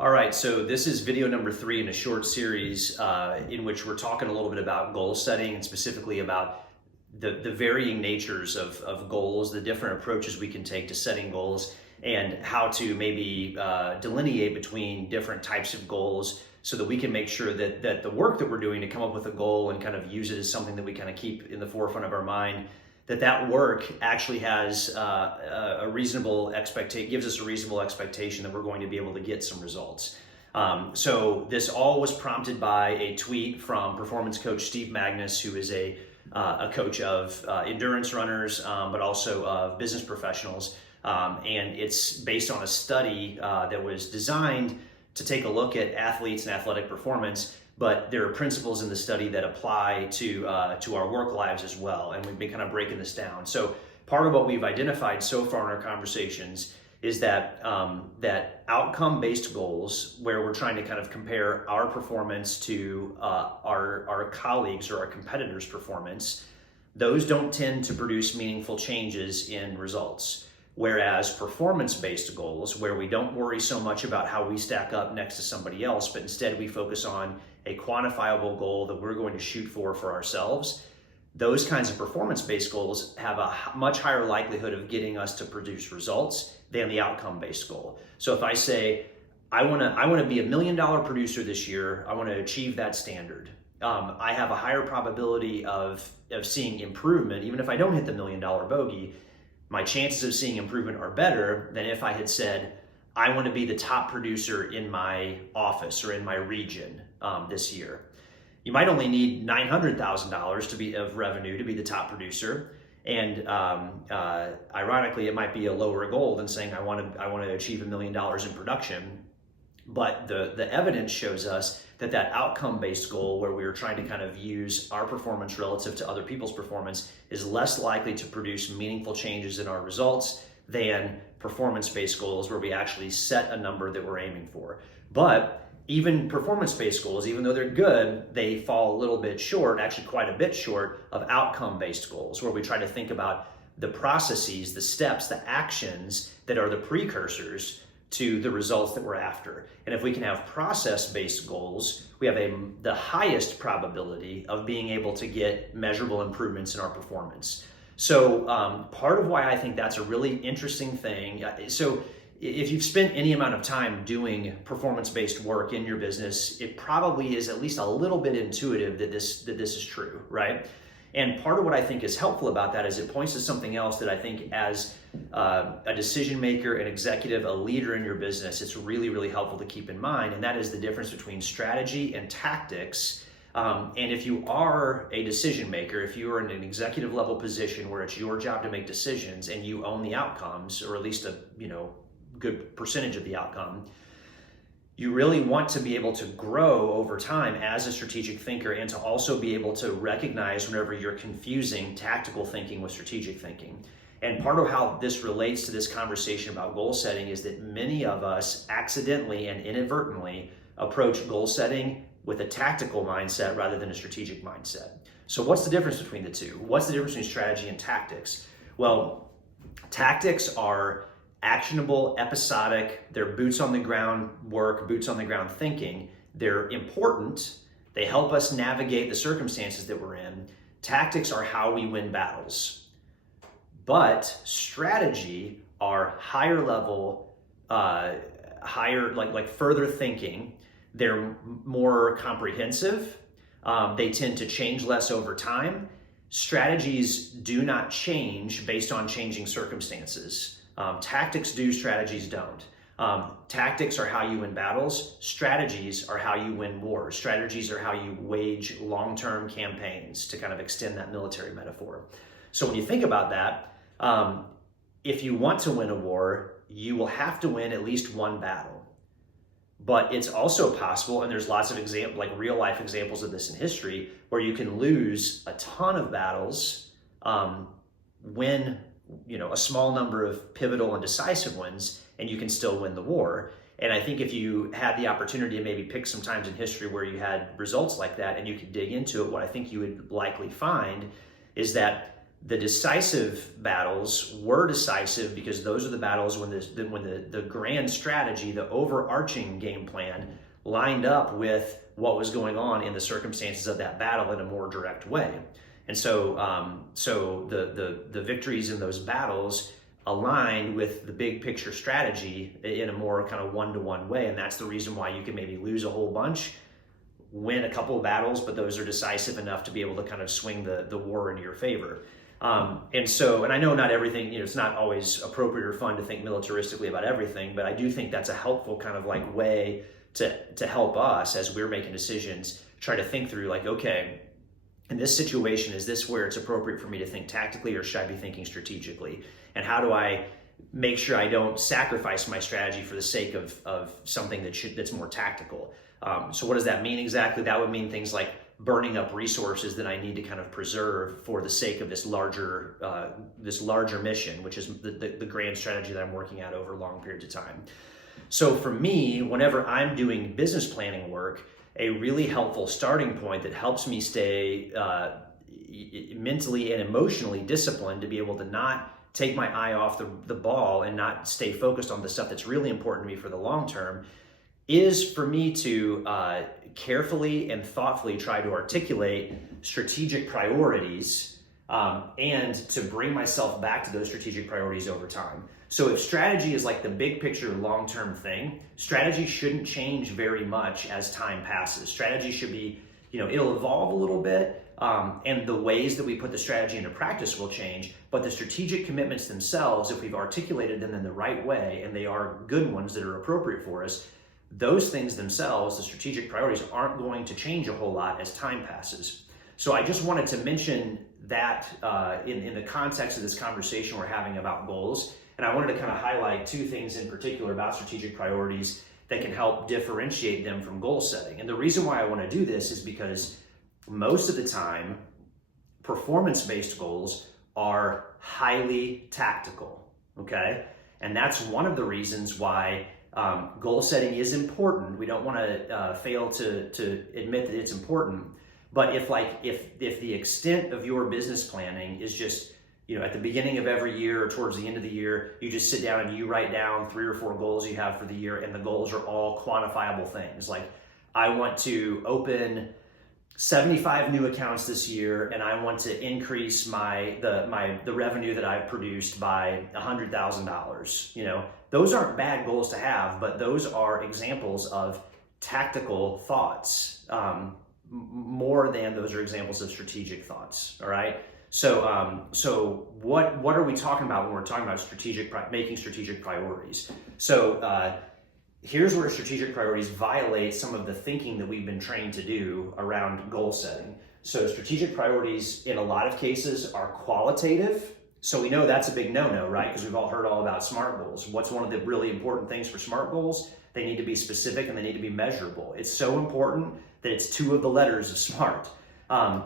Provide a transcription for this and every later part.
All right, so this is video number 3 in a short series in which we're talking a little bit about goal setting and specifically about the varying natures of goals, the different approaches we can take to setting goals, and how to maybe delineate between different types of goals so that we can make sure that the work that we're doing to come up with a goal and kind of use it as something that we kind of keep in the forefront of our mind, that work actually has a reasonable expectation, gives us a reasonable expectation that we're going to be able to get some results. So this all was prompted by a tweet from performance coach Steve Magnus, who is a coach of endurance runners, but also of business professionals. And it's based on a study that was designed to take a look at athletes and athletic performance, but there are principles in the study that apply to our work lives as well, and we've been kind of breaking this down. So part of what we've identified so far in our conversations is that that outcome-based goals, where we're trying to kind of compare our performance to our colleagues or our competitors' performance, those don't tend to produce meaningful changes in results. Whereas performance-based goals, where we don't worry so much about how we stack up next to somebody else, but instead we focus on a quantifiable goal that we're going to shoot for ourselves, those kinds of performance-based goals have a much higher likelihood of getting us to produce results than the outcome-based goal. So if I say, I want to be $1 million producer this year, I want to achieve that standard, I have a higher probability of seeing improvement. Even if I don't hit the $1 million bogey, my chances of seeing improvement are better than if I had said, I want to be the top producer in my office or in my region this year. You might only need $900,000 of revenue to be the top producer, and ironically, it might be a lower goal than saying I want to achieve $1 million in production. But the evidence shows us that outcome-based goal, where we are trying to kind of use our performance relative to other people's performance, is less likely to produce meaningful changes in our results than performance-based goals, where we actually set a number that we're aiming for. But even performance-based goals, even though they're good, they fall a little bit short, actually quite a bit short, of outcome-based goals, where we try to think about the processes, the steps, the actions that are the precursors to the results that we're after. And if we can have process-based goals, we have the highest probability of being able to get measurable improvements in our performance. So part of why I think that's a really interesting thing. So if you've spent any amount of time doing performance-based work in your business, it probably is at least a little bit intuitive that this is true, right? And part of what I think is helpful about that is it points to something else that I think, as a decision maker, an executive, a leader in your business, it's really, really helpful to keep in mind, and that is the difference between strategy and tactics. And if you are a decision maker, if you are in an executive level position where it's your job to make decisions and you own the outcomes, or at least a good percentage of the outcome, you really want to be able to grow over time as a strategic thinker, and to also be able to recognize whenever you're confusing tactical thinking with strategic thinking. And part of how this relates to this conversation about goal setting is that many of us accidentally and inadvertently approach goal setting with a tactical mindset rather than a strategic mindset. So what's the difference between the two? What's the difference between strategy and tactics? Well, tactics are actionable, episodic, they're boots on the ground work, boots on the ground thinking. They're important. They help us navigate the circumstances that we're in. Tactics are how we win battles. But strategy are higher level, like further thinking. They're more comprehensive. They tend to change less over time. Strategies do not change based on changing circumstances. Tactics do, strategies don't. Tactics are how you win battles. Strategies are how you win wars. Strategies are how you wage long-term campaigns, to kind of extend that military metaphor. So when you think about that, if you want to win a war, you will have to win at least one battle. But it's also possible, and there's lots of real life examples of this in history, where you can lose a ton of battles, win a small number of pivotal and decisive wins, and you can still win the war. And I think if you had the opportunity to maybe pick some times in history where you had results like that and you could dig into it, what I think you would likely find is that The decisive battles were decisive because those are the battles when the grand strategy, the overarching game plan, lined up with what was going on in the circumstances of that battle in a more direct way. And so, the victories in those battles aligned with the big picture strategy in a more kind of one-to-one way. And that's the reason why you can maybe lose a whole bunch, win a couple of battles, but those are decisive enough to be able to kind of swing the war into your favor. And I know not everything, it's not always appropriate or fun to think militaristically about everything, but I do think that's a helpful kind of like way to help us as we're making decisions, try to think through like, okay, in this situation, is this where it's appropriate for me to think tactically, or should I be thinking strategically? And how do I make sure I don't sacrifice my strategy for the sake of something that's more tactical? So what does that mean exactly? That would mean things like burning up resources that I need to kind of preserve for the sake of this larger mission, which is the grand strategy that I'm working at over long periods of time. So for me, whenever I'm doing business planning work, a really helpful starting point that helps me stay mentally and emotionally disciplined to be able to not take my eye off the ball and not stay focused on the stuff that's really important to me for the long term is for me to carefully and thoughtfully try to articulate strategic priorities and to bring myself back to those strategic priorities over time. So if strategy is like the big picture long-term thing, strategy shouldn't change very much as time passes. Strategy should be, it'll evolve a little bit, and the ways that we put the strategy into practice will change, but the strategic commitments themselves, if we've articulated them in the right way, and they are good ones that are appropriate for us, those things themselves, the strategic priorities, aren't going to change a whole lot as time passes. So I just wanted to mention that in the context of this conversation we're having about goals. And I wanted to kind of highlight two things in particular about strategic priorities that can help differentiate them from goal setting. And the reason why I want to do this is because most of the time, performance-based goals are highly tactical, okay? And that's one of the reasons why goal setting is important. We don't want to fail to admit that it's important. But if the extent of your business planning is just, at the beginning of every year or towards the end of the year, you just sit down and you write down 3 or 4 goals you have for the year, and the goals are all quantifiable things. Like, I want to open 75 new accounts this year, and I want to increase the revenue that I've produced by $100,000. Those aren't bad goals to have, but those are examples of tactical thoughts more than those are examples of strategic thoughts. All right. So what are we talking about when we're talking about making strategic priorities? So here's where strategic priorities violate some of the thinking that we've been trained to do around goal setting. So strategic priorities in a lot of cases are qualitative. So we know that's a big no-no, right? Because we've all heard all about SMART goals. What's one of the really important things for SMART goals? They need to be specific and they need to be measurable. It's so important that it's 2 of the letters of SMART.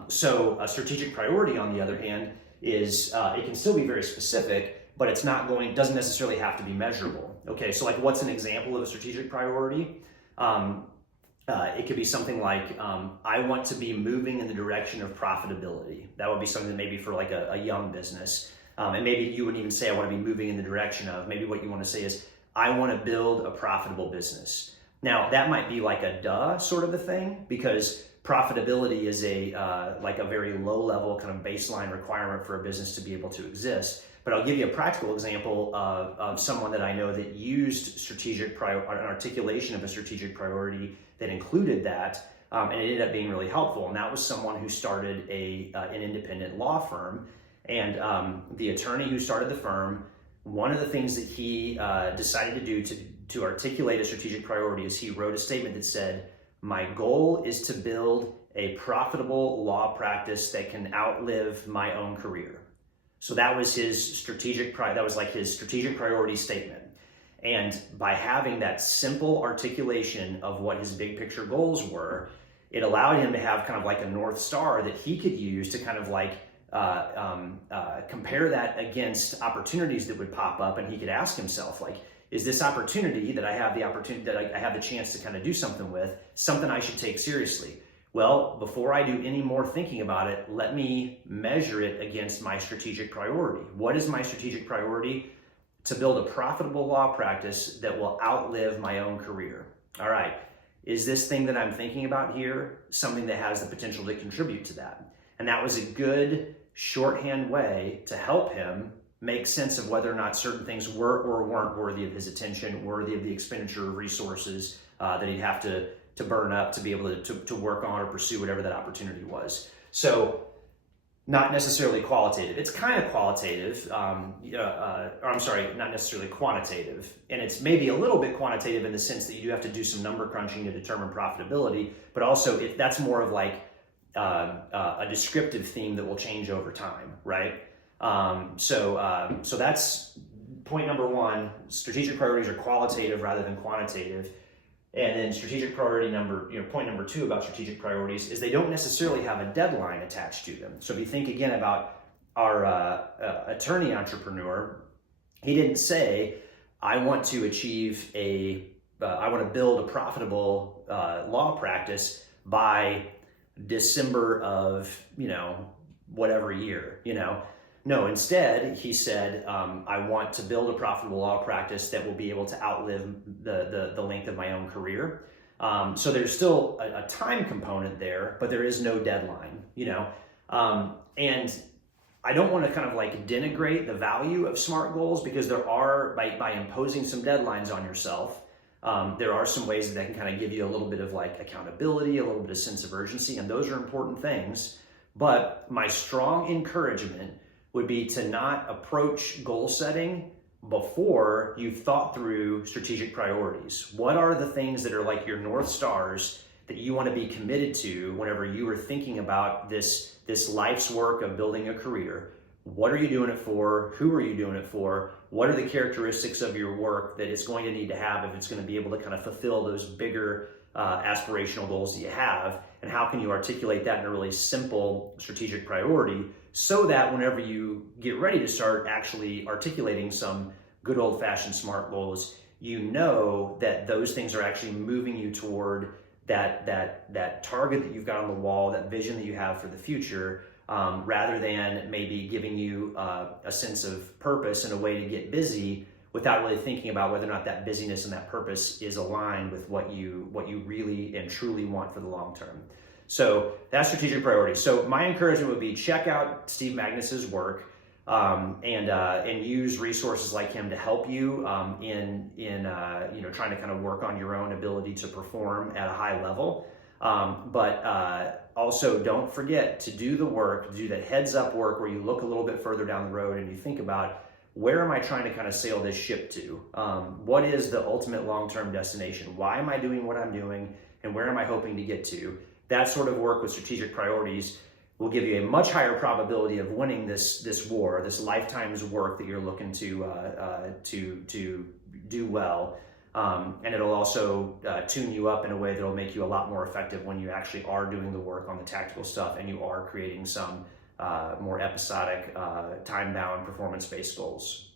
So a strategic priority, on the other hand, is it can still be very specific, but doesn't necessarily have to be measurable. Okay, so like, what's an example of a strategic priority? It could be something like, I want to be moving in the direction of profitability. That would be something maybe for like a young business. And maybe you wouldn't even say I want to be moving in the direction of, maybe what you want to say is, I want to build a profitable business. Now, that might be like a duh sort of a thing, because profitability is like a very low level kind of baseline requirement for a business to be able to exist. But I'll give you a practical example of someone that I know that used an articulation of a strategic priority that included that, and it ended up being really helpful. And that was someone who started an independent law firm. And the attorney who started the firm, one of the things that he decided to do to articulate a strategic priority is he wrote a statement that said, my goal is to build a profitable law practice that can outlive my own career. So that was his strategic priority statement. And by having that simple articulation of what his big picture goals were, it allowed him to have kind of like a North Star that he could use to kind of like compare that against opportunities that would pop up, and he could ask himself, like, is this opportunity that I have the chance to kind of do something with, something I should take seriously? Well, before I do any more thinking about it, let me measure it against my strategic priority. What is my strategic priority? To build a profitable law practice that will outlive my own career. All right, is this thing that I'm thinking about here something that has the potential to contribute to that? And that was a good shorthand way to help him make sense of whether or not certain things were or weren't worthy of his attention, worthy of the expenditure of resources that he'd have to burn up to be able to work on or pursue whatever that opportunity was. So not necessarily qualitative. It's kind of qualitative, or I'm sorry, not necessarily quantitative. And it's maybe a little bit quantitative in the sense that you do have to do some number crunching to determine profitability, but also that's more of like a descriptive theme that will change over time, right? So that's point number one. Strategic priorities are qualitative rather than quantitative. And then strategic priority point number two about strategic priorities is they don't necessarily have a deadline attached to them. So if you think again about our attorney entrepreneur, he didn't say, I want to I want to build a profitable law practice by December of, whatever year, No, instead, he said, I want to build a profitable law practice that will be able to outlive the length of my own career. So there's still a time component there, but there is no deadline, And I don't want to kind of like denigrate the value of SMART goals because there are, by imposing some deadlines on yourself, there are some ways that can kind of give you a little bit of like accountability, a little bit of sense of urgency, and those are important things. But my strong encouragement would be to not approach goal setting before you've thought through strategic priorities. What are the things that are like your North Stars that you want to be committed to whenever you are thinking about this life's work of building a career? What are you doing it for? Who are you doing it for? What are the characteristics of your work that it's going to need to have if it's going to be able to kind of fulfill those bigger aspirational goals that you have? And how can you articulate that in a really simple strategic priority so that whenever you get ready to start actually articulating some good old-fashioned SMART goals, you know that those things are actually moving you toward that target that you've got on the wall, that vision that you have for the future, rather than maybe giving you a sense of purpose and a way to get busy without really thinking about whether or not that busyness and that purpose is aligned with what you really and truly want for the long term. So that's strategic priorities. So my encouragement would be check out Steve Magnus's work and use resources like him to help you in trying to kind of work on your own ability to perform at a high level. But also don't forget to do the work, do the heads up work where you look a little bit further down the road and you think about, where am I trying to kind of sail this ship to? What is the ultimate long-term destination? Why am I doing what I'm doing? And where am I hoping to get to? That sort of work with strategic priorities will give you a much higher probability of winning this war, this lifetime's work that you're looking to do well. And it'll also tune you up in a way that'll make you a lot more effective when you actually are doing the work on the tactical stuff and you are creating some more episodic, time-bound, performance-based goals.